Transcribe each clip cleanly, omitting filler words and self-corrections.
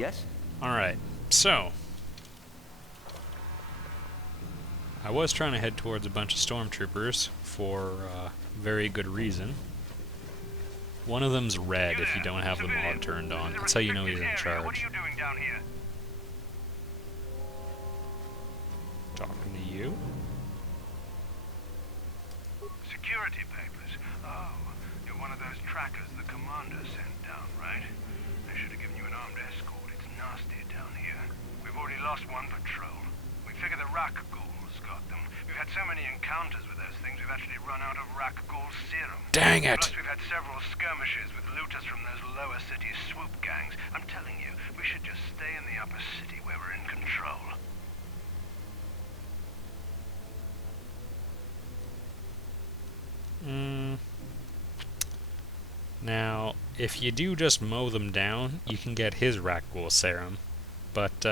Yes? Alright, so I was trying to head towards a bunch of stormtroopers for very good reason. One of them's red if you don't have the mod turned on. That's how you know he's in charge. What are you doing down here? Talking to you? Security papers. Oh, you're one of those trackers the commander sent down, right? They should have given you an armed escort. It's nasty down here. We've already lost one patrol. We figure the Rakghoul's got them. We've had so many encounters with those things, we've actually run out of Rakghoul Serum. Dang it! Plus we've had several skirmishes with looters from those lower city swoop gangs. I'm telling you, we should just stay in the upper city where we're in control. Now, if you do just mow them down, you can get his Rakghoul Serum. But,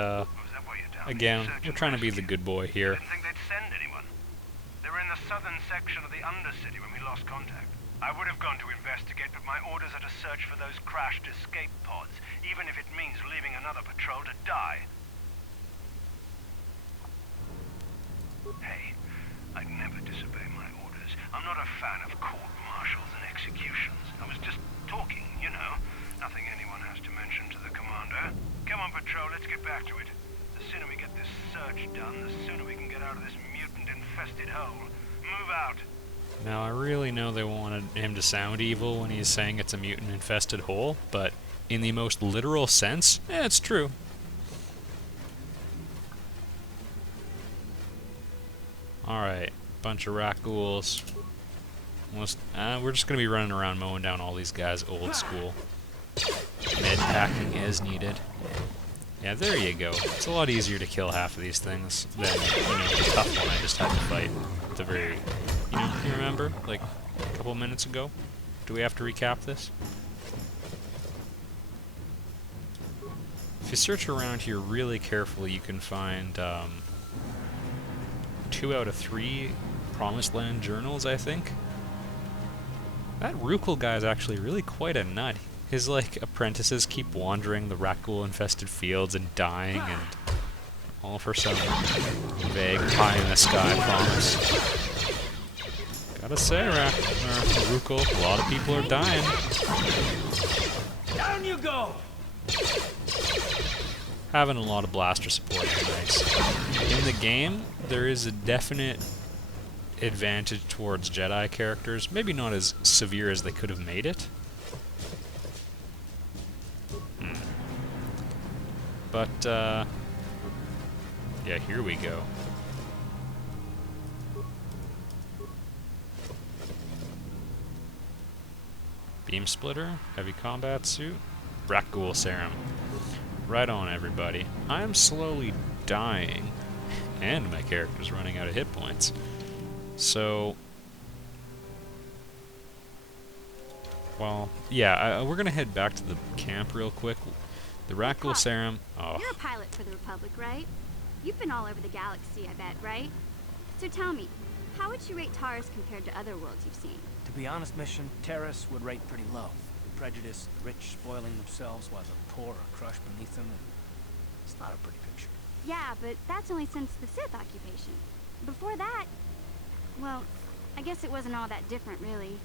again, we're trying to be the good boy here. Didn't think they'd send anyone. They were in the southern section of the Undercity when we lost contact. I would have gone to investigate, but my orders are to search for those crashed escape pods, even if it means leaving another patrol to die. Hey, I'd never disobey my orders. I'm not a fan of court-martials and executions. I was just talking, you know. Nothing anyone has to mention to the commander. Come on, patrol, let's get back to it. The sooner we get this search done, the sooner we can get out of this mutant-infested hole. Move out. Now, I really know they wanted him to sound evil when he's saying it's a mutant-infested hole, but in the most literal sense, it's true. Alright, bunch of Rakghouls. We're just gonna be running around mowing down all these guys old school. Med-packing as needed. Yeah, there you go. It's a lot easier to kill half of these things than, the tough one I just had to fight at the very... You remember? Like, a couple minutes ago? Do we have to recap this? If you search around here really carefully, you can find, 2 out of 3 Promised Land journals, I think. That Rakghoul guy is actually really quite a nut. His, apprentices keep wandering the Rakghoul-infested fields and dying, and all for some vague pie-in-the-sky promise. Gotta say, Rakghoul, a lot of people are dying. Down you go! Having a lot of blaster support is nice. In the game, there is a definite advantage towards Jedi characters. Maybe not as severe as they could have made it. But, yeah, here we go. Beam splitter, heavy combat suit, Rakghoul Serum. Right on, everybody. I am slowly dying, and my character's running out of hit points. So, well, yeah, we're gonna head back to the camp real quick. The Rakghoul Serum. Oh. You're a pilot for the Republic, right? You've been all over the galaxy, I bet, right? So tell me, how would you rate Taurus compared to other worlds you've seen? To be honest, Mission, Terrace would rate pretty low. The prejudice, the rich spoiling themselves while the poor are crushed beneath them. It's not a pretty picture. Yeah, but that's only since the Sith occupation. Before that, well, I guess it wasn't all that different, really.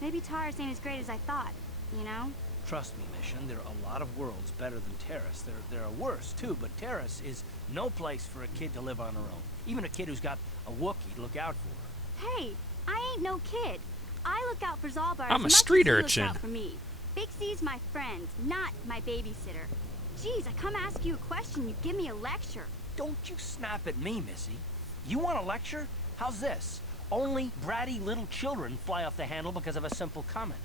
Maybe Taurus ain't as great as I thought, you know? Trust me, Mission, there are a lot of worlds better than Terrace. There are worse, too, but Terrace is no place for a kid to live on her own. Even a kid who's got a Wookiee to look out for. Hey, I ain't no kid. I look out for Zalbar I'm a as much street as he urchin. looks out for me. Bixie's my friend, not my babysitter. Jeez, I come ask you a question, you give me a lecture. Don't you snap at me, Missy. You want a lecture? How's this? Only bratty little children fly off the handle because of a simple comment.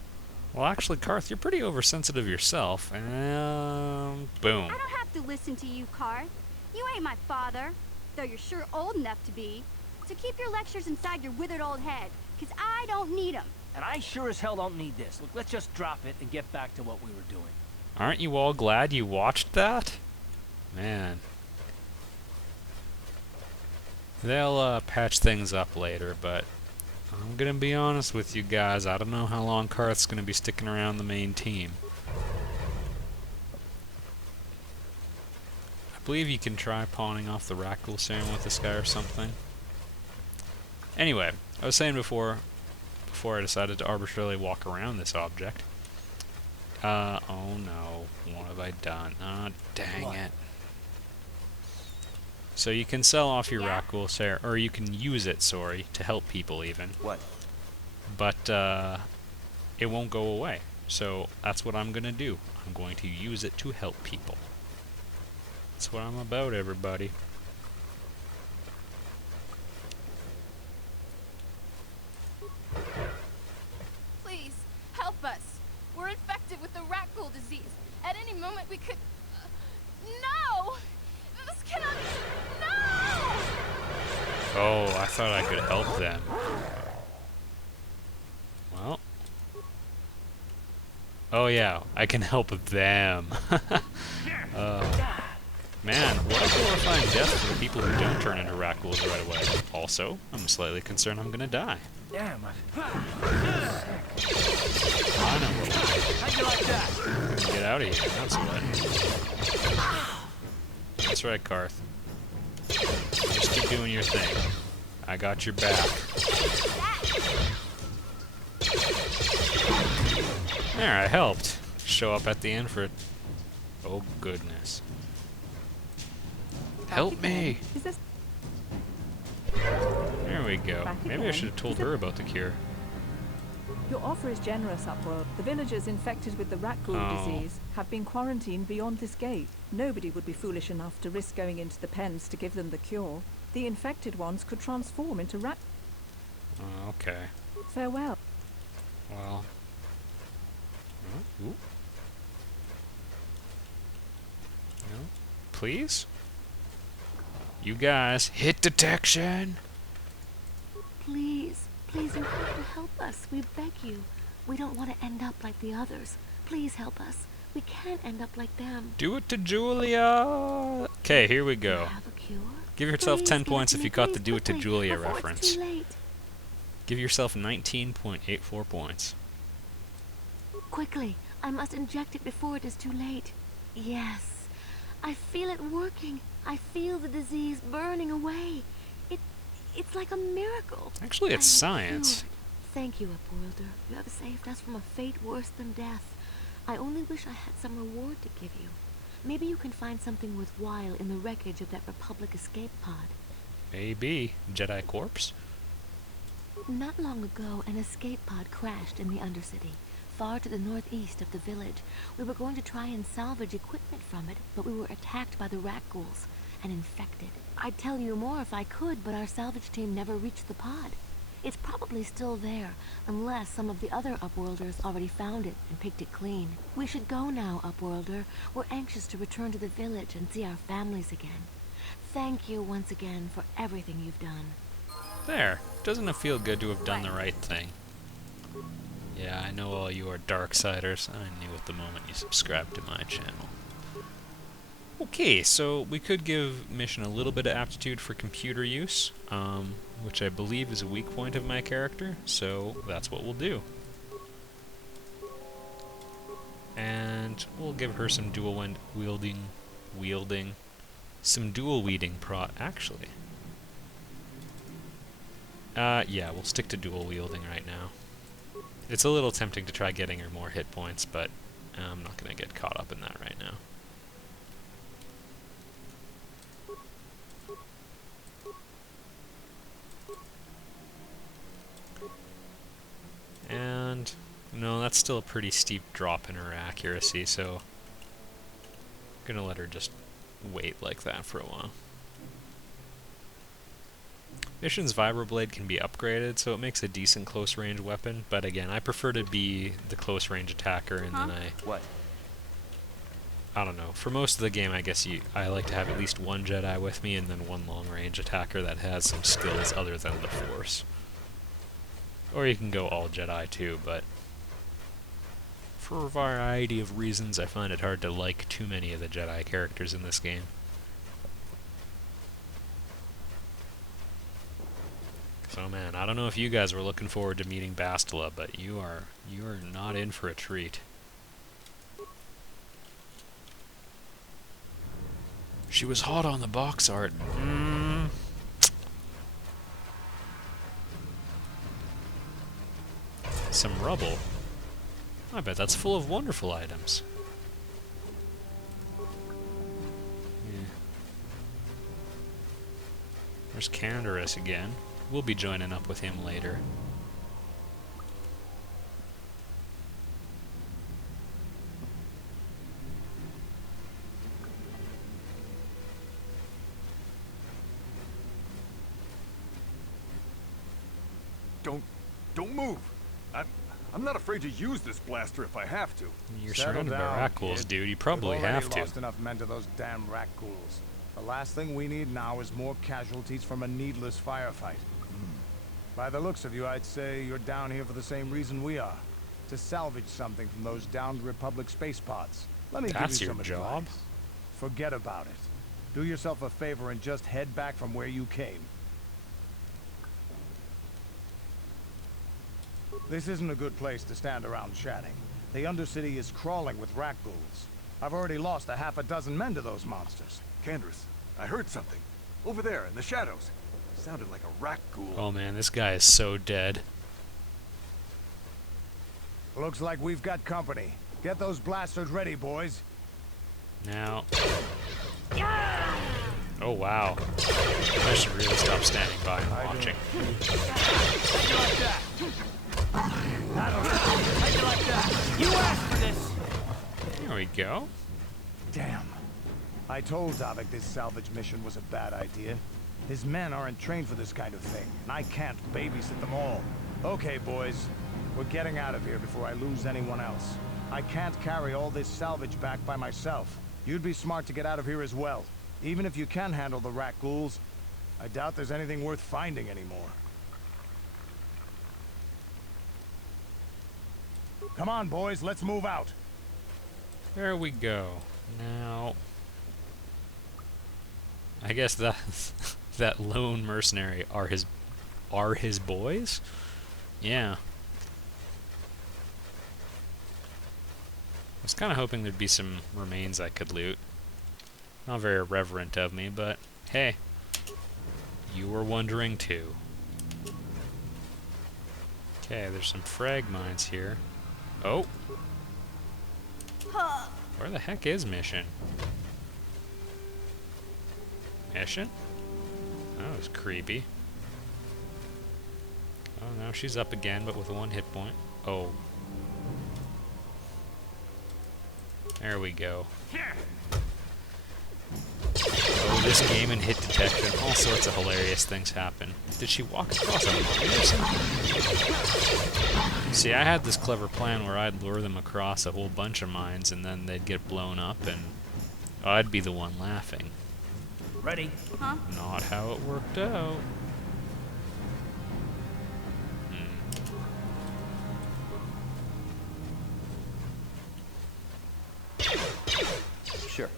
Well, actually, Carth, you're pretty oversensitive yourself. Boom. I don't have to listen to you, Carth. You ain't my father, though you're sure old enough to be. So keep your lectures inside your withered old head, because I don't need them. And I sure as hell don't need this. Look, let's just drop it and get back to what we were doing. Aren't you all glad you watched that? Man. They'll patch things up later, but I'm gonna be honest with you guys, I don't know how long Carth's gonna be sticking around the main team. believe you can try pawning off the Rakghoul serum with this guy or something. Anyway, I was saying before I decided to arbitrarily walk around this object. Oh no, what have I done? Ah, dang it. So you can sell off your Rakghoul serum, or you can use it, sorry, to help people even. What? But, it won't go away. So that's what I'm gonna do. I'm going to use it to help people. That's what I'm about, everybody. Please, help us. We're infected with the Rakghoul disease. At any moment we could... no! This cannot... no! Oh, I thought I could help them. Well. Oh yeah, I can help them. Man, what a horrifying death for the people who don't turn into Rakghouls right away. Also, I'm slightly concerned I'm gonna die. Damn it. I know what How'd you like that? Get out of here, that's what. That's right, Carth. Just keep doing your thing. I got your back. There, I helped. Show up at the end for it. Oh, goodness. Help me! There we go. Maybe I should have told her about the cure. Your offer is generous, Upworld. The villagers infected with the Rakghoul disease have been quarantined beyond this gate. Nobody would be foolish enough to risk going into the pens to give them the cure. The infected ones could transform into rat... Okay. Farewell. Well... Ooh. No? Please? You guys, hit detection! Please, please, you have to help us. We beg you. We don't want to end up like the others. Please help us. We can't end up like them. Do it to Julia! Okay, here we go. Have a cure? Give yourself Please 10 give points it to if me, you got please, the Do It to quickly, Julia before reference. It's too late. Give yourself 19.84 points. Quickly, I must inject it before it is too late. Yes, I feel it working. I feel the disease burning away. It's like a miracle. Actually, it's I'm science. cured. Thank you, Upworlder. You have saved us from a fate worse than death. I only wish I had some reward to give you. Maybe you can find something worthwhile in the wreckage of that Republic escape pod. Maybe. Jedi corpse? Not long ago, an escape pod crashed in the Undercity, far to the northeast of the village. We were going to try and salvage equipment from it, but we were attacked by the Rakghouls and infected. I'd tell you more if I could, but our salvage team never reached the pod. It's probably still there, unless some of the other Upworlders already found it and picked it clean. We should go now, Upworlder. We're anxious to return to the village and see our families again. Thank you once again for everything you've done. There. Doesn't it feel good to have done the right thing? Yeah, I know all you are Darksiders. I knew at the moment you subscribed to my channel. Okay, so we could give Mission a little bit of aptitude for computer use, which I believe is a weak point of my character, so that's what we'll do. And we'll give her some dual wielding, some dual wielding actually. Yeah, we'll stick to dual wielding right now. It's a little tempting to try getting her more hit points, but I'm not going to get caught up in that right now. And, no, that's still a pretty steep drop in her accuracy, so I'm going to let her just wait like that for a while. Mission's Vibroblade can be upgraded, so it makes a decent close-range weapon, but again, I prefer to be the close-range attacker, and then I don't know. For most of the game, I guess I like to have at least one Jedi with me, and then one long-range attacker that has some skills other than the Force. Or you can go all Jedi too, but for a variety of reasons, I find it hard to like too many of the Jedi characters in this game. So man, I don't know if you guys were looking forward to meeting Bastila, but you are not in for a treat. She was hot on the box art. Some rubble. I bet that's full of wonderful items. Yeah. There's Canderous again. We'll be joining up with him later. Don't move. I'm not afraid to use this blaster if I have to. You're Settle surrounded by down, Rakghouls, kid. dude. You probably We've already have to. lost enough men to those damn Rakghouls. The last thing we need now is more casualties from a needless firefight. By the looks of you, I'd say you're down here for the same reason we are. To salvage something from those downed Republic space pods. Let me That's give you your some job? advice. Forget about it. Do yourself a favor and just head back from where you came. This isn't a good place to stand around chatting. The Undercity is crawling with Rakghouls. I've already lost a half a dozen men to those monsters. Canderous, I heard something. Over there, in the shadows. Sounded like a Rakghoul. Oh man, this guy is so dead. Looks like we've got company. Get those blasters ready, boys. Now. Oh wow. I should really stop standing by and watching. You asked for this! There we go. Damn. I told Davik this salvage mission was a bad idea. His men aren't trained for this kind of thing, and I can't babysit them all. Okay, boys. We're getting out of here before I lose anyone else. I can't carry all this salvage back by myself. You'd be smart to get out of here as well. Even if you can handle the Rakghouls, I doubt there's anything worth finding anymore. Come on, boys, let's move out. There we go. Now, I guess that that lone mercenary are his boys? Yeah. I was kind of hoping there'd be some remains I could loot. Not very reverent of me, but hey, you were wondering too. Okay, there's some frag mines here. Oh! Where the heck is Mission? Mission? That was creepy. Oh no, she's up again, but with one hit point. Oh. There we go. Oh, this game and hit detection. All sorts of hilarious things happen. Did she walk across a mine or something? See, I had this clever plan where I'd lure them across a whole bunch of mines and then they'd get blown up and I'd be the one laughing. Ready? Huh? Not how it worked out. Sure.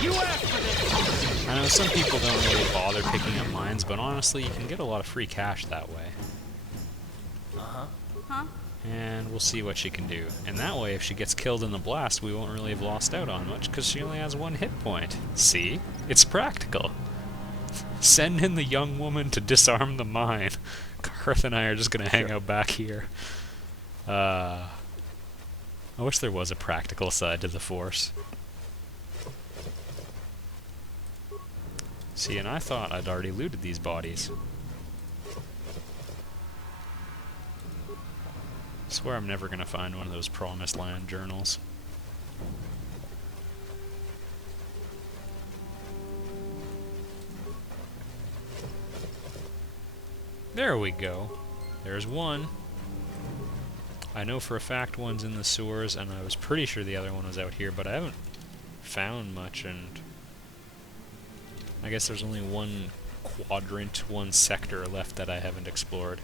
You asked for this! I know some people don't really bother picking up mines, but honestly, you can get a lot of free cash that way. Uh-huh. Huh? And we'll see what she can do. And that way, if she gets killed in the blast, we won't really have lost out on much, because she only has one hit point. See? It's practical. Send in the young woman to disarm the mine. Carth and I are just going to hang out back here. I wish there was a practical side to the Force. See, and I thought I'd already looted these bodies. I swear I'm never going to find one of those Promised Land journals. There we go. There's one. I know for a fact one's in the sewers, and I was pretty sure the other one was out here, but I haven't found much, and I guess there's only one quadrant, one sector left that I haven't explored.